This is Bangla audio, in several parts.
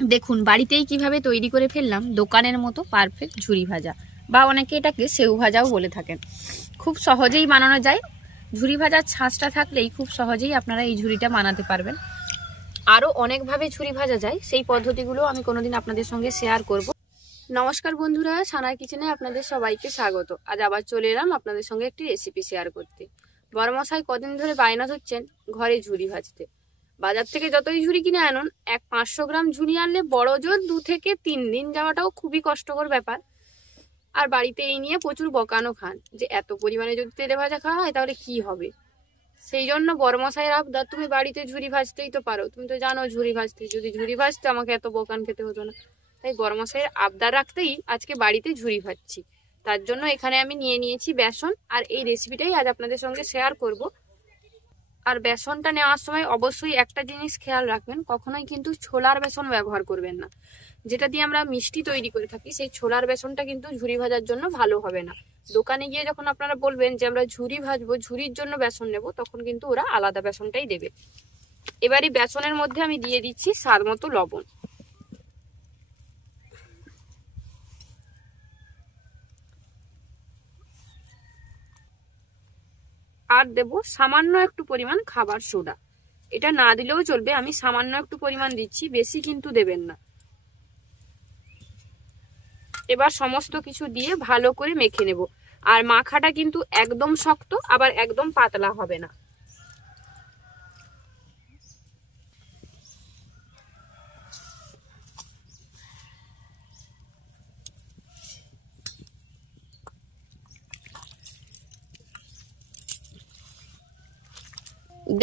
দেখুন বাড়িতেই কিভাবে তৈরি করে ফেললাম দোকানের মতো পারফেক্ট ঝুরি ভাজা, বা অনেকে এটাকে সেউ ভাজাও বলে থাকেন। খুব সহজেই বানানো যায়। ঝুরি ভাজার ছাঁচটা থাকলেই খুব সহজেই আপনারা এই ঝুরিটা বানাতে পারবেন। আরও অনেকভাবে ঝুরি ভাজা যায়, সেই পদ্ধতিগুলো আমি কোনোদিন আপনাদের সঙ্গে শেয়ার করব। নমস্কার বন্ধুরা, সানার কিচেনে আপনাদের সবাইকে স্বাগত। আজ আবার চলে এলাম আপনাদের সঙ্গে একটি রেসিপি শেয়ার করতে। বড়মশাই কদিন ধরে বায়না ধরছেন ঘরে ঝুরি ভাজতে। বাজার থেকে যতই ঝুরি কিনে আনুন, 500 গ্রাম ঝুরি আনলে বড় জোর 2 থেকে 3 দিন যাওয়াটাও খুবই কষ্টকর ব্যাপার। আর বাড়িতে এই নিয়ে প্রচুর বকানো খান যে এত পরিমাণে যদি তেলে ভাজা খাওয়া হয় তাহলে কি হবে। সেই জন্য বড়মশাইয়ের আবদার, তুমি বাড়িতে ঝুরি ভাজতেই তো পারো, তুমি তো জানো ঝুরি ভাজতে, যদি ঝুরি ভাজতে আমাকে এত বকান খেতে হতো না। তাই বড়মশাইয়ের আবদার রাখতেই আজকে বাড়িতে ঝুরি ভাজছি। তার জন্য এখানে আমি নিয়ে নিয়েছি বেসন, আর এই রেসিপিটাই আজ আপনাদের সঙ্গে শেয়ার করব। আর বেসনটা নেওয়ার সময় অবশ্যই একটা জিনিস খেয়াল রাখবেন, কখনোই কিন্তু ছোলার বেসন ব্যবহার করবেন না। যেটা দিয়ে আমরা মিষ্টি তৈরি করে থাকি সেই ছোলার বেসনটা কিন্তু ঝুরি ভাজার জন্য ভালো হবে না। দোকানে গিয়ে যখন আপনারা বলবেন যে আমরা ঝুরি ভাজবো, ঝুরির জন্য বেসন নেব, তখন কিন্তু ওরা আলাদা বেসনটাই দেবে। এবারে বেসনের মধ্যে আমি দিয়ে দিচ্ছি স্বাদ মতো লবণ, আর দেব সামান্য একটু পরিমাণ খাবার সোডা। এটা না দিলেও চলবে, আমি সামান্য একটু পরিমাণ দিচ্ছি, বেশি কিন্তু দেবেন না। এবার সমস্ত কিছু দিয়ে ভালো করে মেখে নেব। আর মাখাটা কিন্তু একদম শক্ত আবার একদম পাতলা হবে না।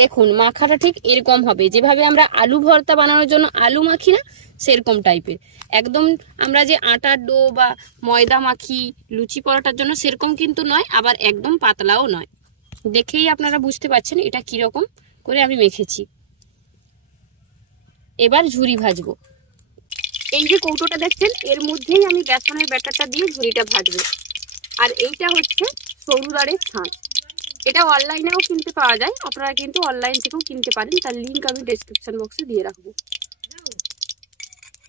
দেখুন মাখাটা ঠিক এরকম হবে, যেভাবে আমরা আলু ভর্তা বানানোর জন্য আলু মাখি না, সেরকম টাইপের। একদম আমরা যে আটার ডো বা ময়দা মাখি লুচি পরোটার জন্য, সেরকম কিন্তু নয়, আবার একদম পাতলাও নয়। দেখেই আপনারা বুঝতে পারছেন এটা কিরকম করে আমি মেখেছি। এবার ঝুরি ভাজবো। এই যে কৌটোটা দেখছেন, এর মধ্যেই আমি বেসনের ব্যাটারটা দিয়ে ঝুরিটা ভাজবো। আর এইটা হচ্ছে সরু দাঁড়ের ছাঁচ। এটা অনলাইনেও কিনতে পাওয়া যায়, আপনারা কিন্তু অনলাইন থেকেও কিনতে পারেন, তার লিঙ্ক আমি ডেসক্রিপশন বক্সে দিয়ে রাখবো।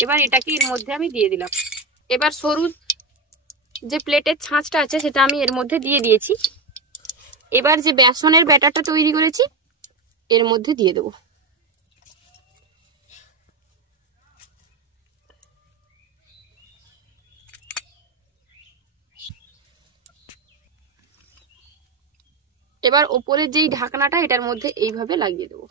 এবার এটাকে এর মধ্যে আমি দিয়ে দিলাম। এবার সরু যে প্লেটের ছাঁচটা আছে সেটা আমি এর মধ্যে দিয়ে দিয়েছি। এবার যে বেসনের ব্যাটারটা তৈরি করেছি এর মধ্যে দিয়ে দেবো। এবার ওপরের যেই ঢাকনাটা এটার মধ্যে এইভাবে লাগিয়ে দেবো।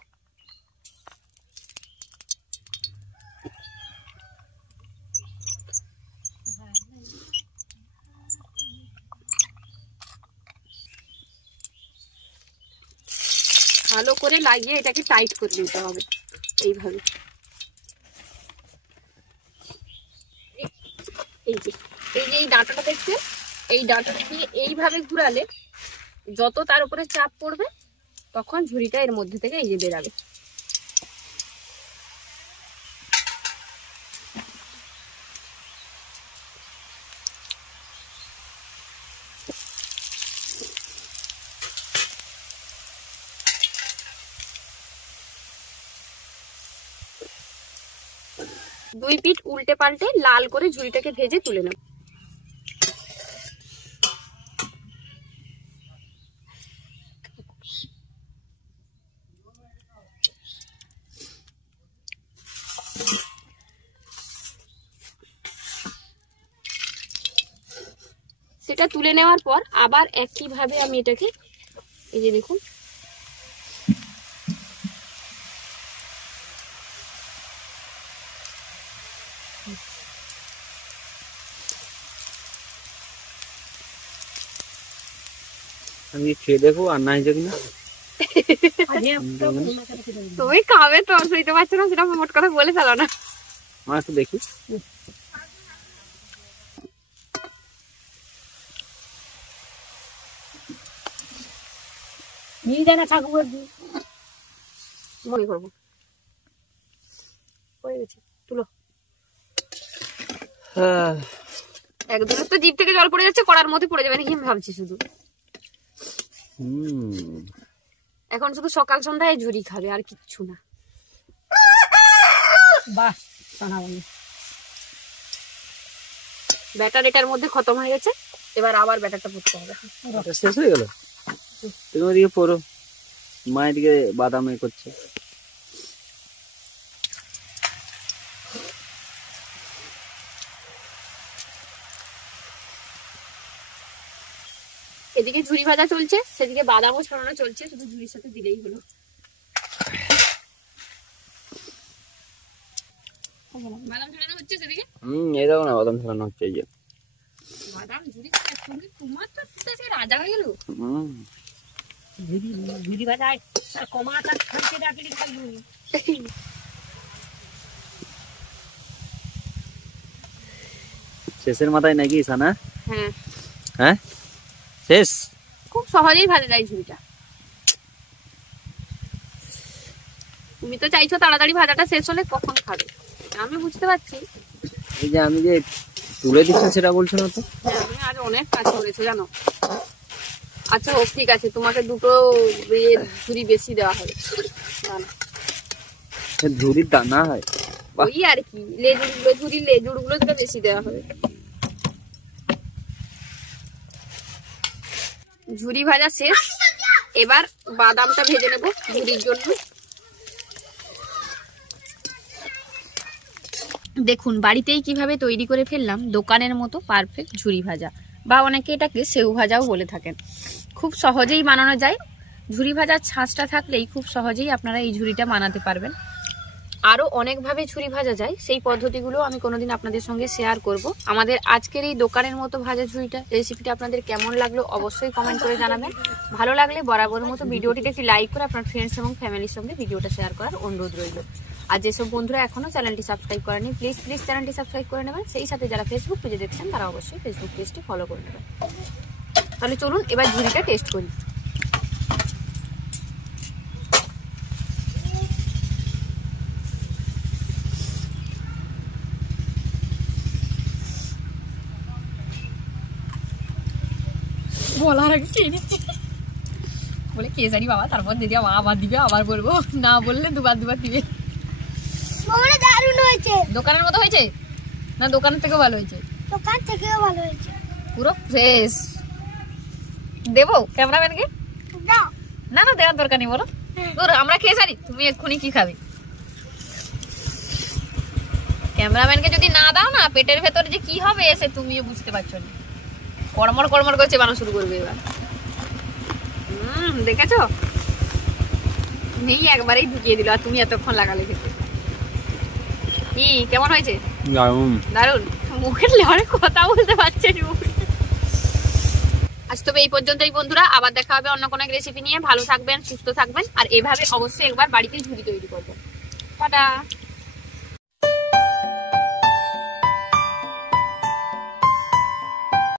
ভালো করে লাগিয়ে এটাকে টাইট করে দিতে হবে এইভাবে। এই যে এই ডাঁটাটা দেখছেন, এই ডাঁটাটা দিয়ে এইভাবে ঘুরালে যত তার উপরে চাপ পড়বে তখন ঝুরিটা এর মধ্যে থেকে এই যে বেরাবে। দুই পিঠ উল্টে পাল্টে লাল করে ঝুরিটাকে ভেজে তুলে নেব। সেটা তুলে নেওয়ার পর আবার একইভাবে আমি এটাকে এই যে দেখুন আমি খেয়ে দেখো আর নাই যদি না তুমি খাবে তো, শুনতে পাচ্ছ না, সেটা মোট কথা বলে ফেলো না। আমার একটু দেখি। মনে করবো হয়ে গেছে, তুলো। একদম তো জিভ থেকে জল পড়ে যাচ্ছে, কড়ার মধ্যে পড়ে যাবে নাকি আমি ভাবছি শুধু। এখন শুধু সকাল সন্ধ্যায় ঝুরি খাবে আর কিচ্ছু না। বাহ, ব্যাটার এটার মধ্যে খতম হয়ে গেছে, এবার আবার ব্যাটারটা পড়তে হবে। শেষ হয়ে গেল, তুমি ওদিকে পড়ো, মা এদিকে বাদাম এ করছে। এদিকে ঝুরি ভাজা চলছে, সেদিকে বাদামও ছড়ানো চলছে, শুধু ঝুরির সাথে দিলেই হলো। বাদাম ছড়ানো হচ্ছে সেদিকে। এই দেখো না, বাদাম ছড়ানো হচ্ছে। এই যে বাদাম ঝুরি, তুমি তোমার তো রাজা হয়ে গেল। ঝুরি ভাজা কমাটা খাইতে ডাকলি খাইবো। শেষের মাথায় নাকি সানা? হ্যাঁ হ্যাঁ, শেষ। খুব সহজেই ভাজা যায় ঝুরিটা। তুমি তো চাইছো তাড়াতাড়ি ভাজাটা শেষ হলে কখন খাবে, আমি বুঝতে পারছি। এই যে আমি যে তুলে দিচ্ছি সেটা বলছো না তো? হ্যাঁ, আমি আজ অনেক কাজ করেছো জানো। আচ্ছা ও ঠিক আছে, তোমাকে দুটো ঝুরি বেশি দেওয়া হবে। ঝুরির দানা হয় ওই আর কি, লেজুরগুলো, ঝুরির লেজুরগুলো যেটা বেশি দেওয়া হবে। ঝুরি ভাজা শেষ, এবার বাদামটা ভেজে নেবো ঝুরির জন্য। দেখুন বাড়িতেই কিভাবে তৈরি করে ফেললাম দোকানের মতো পারফেক্ট ঝুরি ভাজা, বা অনেকে এটাকে সেউ ভাজাও বলে থাকেন। খুব সহজেই বানানো যায়। ঝুরি ভাজার ছাঁচটা থাকলেই খুব সহজেই আপনারা এই ঝুরিটা বানাতে পারবেন। আরও অনেকভাবে ঝুরি ভাজা যায়, সেই পদ্ধতিগুলো আমি কোনোদিন আপনাদের সঙ্গে শেয়ার করব। আমাদের আজকের এই দোকানের মতো ভাজা ঝুরিটা রেসিপিটা আপনাদের কেমন লাগলো অবশ্যই কমেন্ট করে জানাবেন। ভালো লাগলে বরাবর মতো ভিডিওটিতে একটি লাইক করে আপনার ফ্রেন্ডস এবং ফ্যামিলির সঙ্গে ভিডিওটা শেয়ার করার অনুরোধ রইল। আর যেসব বন্ধুরা এখনো চ্যানেলটি সাবস্ক্রাইব করেনি, প্লিজ চ্যানেলটি সাবস্ক্রাইব করে নেবেন। সেই সাথে যারা ফেসবুক পেজে দেখছেন তারা অবশ্যই ফেসবুক পেজটি ফলো করে নেবেন। তাহলে চলুন এবার ঝুরিটা টেস্ট করি। বলার আগে খেয়ে নিচ্ছি বলে কে জানি বাবা, তারপর দিদি আবার দিবে, আবার বলবো, না বললে দুবার দিবে। দারুণ হয়েছে। দোকানের মতো হয়েছে না দোকানের থেকেও ভালো হয়েছে? দোকান থেকেও ভালো হয়েছে, পুরো ফ্রেশ। দেবো ক্যামেরাম্যানকে? দাও না, না দেওয়ার দরকার নেই, বলো তোর আমরা খেয়ে সারি, তুমি এক্ষুনি কি খাবে? ক্যামেরাম্যানকে যদি না দাও না, পেটের ভেতরে যে কি হবে সে তুমিও বুঝতে পারছো না। কড়মড় কড়মড় করছে, বানানো শুরু করবে এবার। দেখেছো, নেই একবারেই ঢুকিয়ে দিল, আর তুমি এতক্ষণ লাগালে খেতে। কি কেমন হয়েছে? দারুণ দারুণ, মুখের লেওয়ারে কথা বলতে পারছে। আজ তবে এই পর্যন্তই বন্ধুরা, আবার দেখা হবে অন্য কোনো রেসিপি নিয়ে। ভালো থাকবেন, সুস্থ থাকবেন, আর এভাবে অবশ্যই একবার বাড়িতে ঝুরি তৈরি করবেন। টাটা।